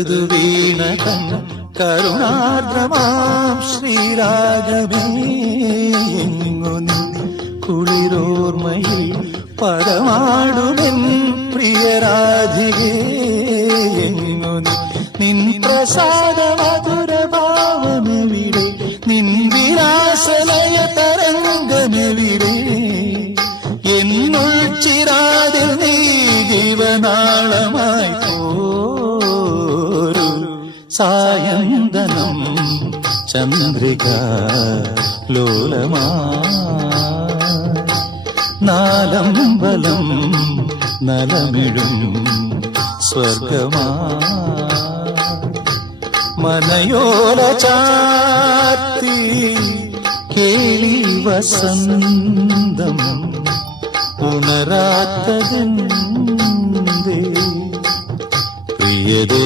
വീണതൻ കരുണാർദ്രമാം ശ്രീരാഗമേ എങ്ങു നീ കുളിരോർമ്മയിൽ പരമാടുമെൻ പ്രിയരാധികേ എങ്ങു നീ നിൻ പ്രസാദ മധുരഭാവമെവിടെ നിൻ വിലാസലയ തരംഗമെവിടെ എന്നുൾ ചിരാതിൽ നീ ജീവനാളമായി പോരു സായന്തനം ചന്ദ്രിക ലോലമാ നാലമ്പലം നലമിഴും സ്വർഗമാ മനയോല ചാത്തി കേളി വസന്തം ഉണരാത്തതെന്തേ പ്രിയതേ.